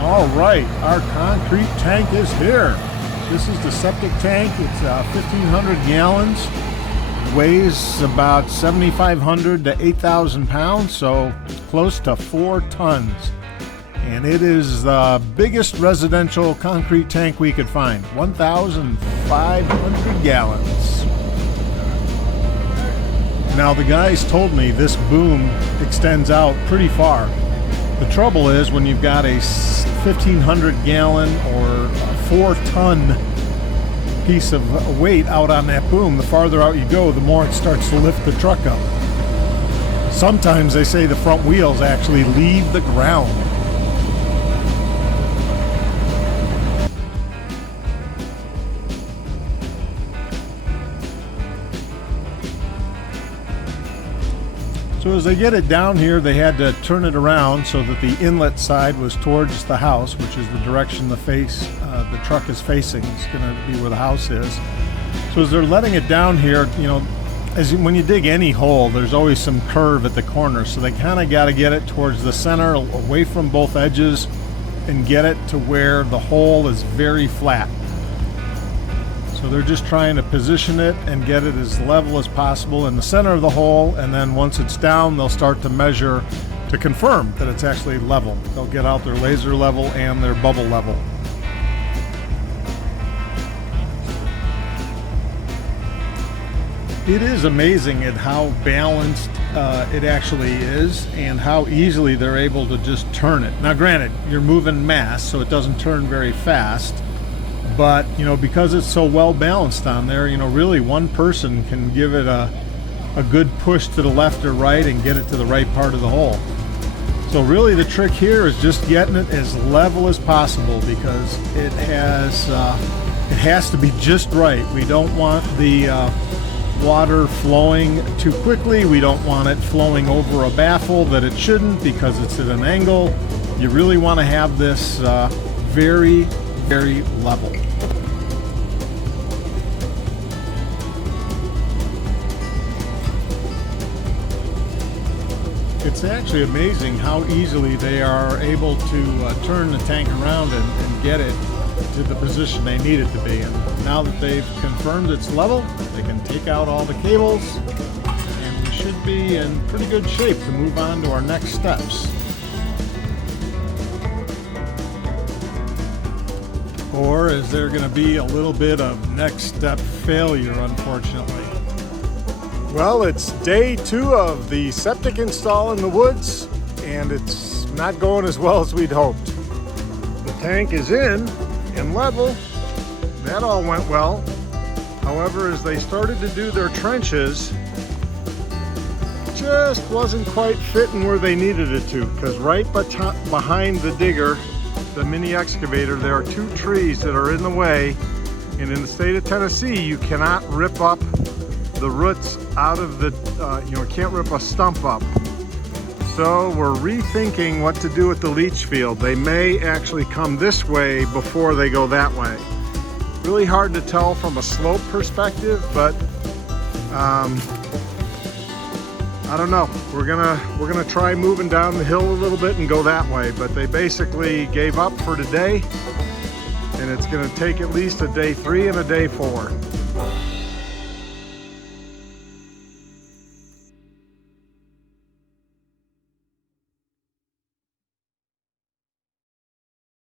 All right, our concrete tank is here. This is the septic tank. It's 1,500 gallons. Weighs about 7,500 to 8,000 pounds, so close to 4 tons. And it is the biggest residential concrete tank we could find, 1,500 gallons. Now the guys told me this boom extends out pretty far. The trouble is when you've got a 1,500 gallon or 4 ton piece of weight out on that boom, the farther out you go, the more it starts to lift the truck up. Sometimes they say the front wheels actually leave the ground. So as they get it down here, they had to turn it around so that the inlet side was towards the house, which is the direction the truck is facing. It's going to be where the house is. So as they're letting it down here, you know, when you dig any hole, there's always some curve at the corner. So they kind of got to get it towards the center, away from both edges, and get it to where the hole is very flat. So they're just trying to position it and get it as level as possible in the center of the hole, and then once it's down, they'll start to measure to confirm that it's actually level. They'll get out their laser level and their bubble level. It is amazing at how balanced it actually is and how easily they're able to just turn it. Now granted, you're moving mass, so it doesn't turn very fast. But, you know, because it's so well balanced on there, you know, really one person can give it a good push to the left or right and get it to the right part of the hole. So really the trick here is just getting it as level as possible, because it has to be just right. We don't want the water flowing too quickly. We don't want it flowing over a baffle that it shouldn't because it's at an angle. You really want to have this very level. It's actually amazing how easily they are able to turn the tank around and get it to the position they need it to be. And now that they've confirmed it's level, they can take out all the cables, and we should be in pretty good shape to move on to our next steps. Or is there going to be a little bit of next step failure, unfortunately? Well, it's day 2 of the septic install in the woods, and it's not going as well as we'd hoped. The tank is in and level. That all went well. However, as they started to do their trenches, it just wasn't quite fitting where they needed it to, because right behind the digger, the mini excavator, there are 2 trees that are in the way, and in the state of Tennessee you cannot rip up the roots out of the you can't rip a stump up. So we're rethinking what to do with the leach field. They may actually come this way before they go that way. Really hard to tell from a slope perspective, but I don't know. We're gonna try moving down the hill a little bit and go that way, but they basically gave up for today, and it's gonna take at least a day 3 and a day 4.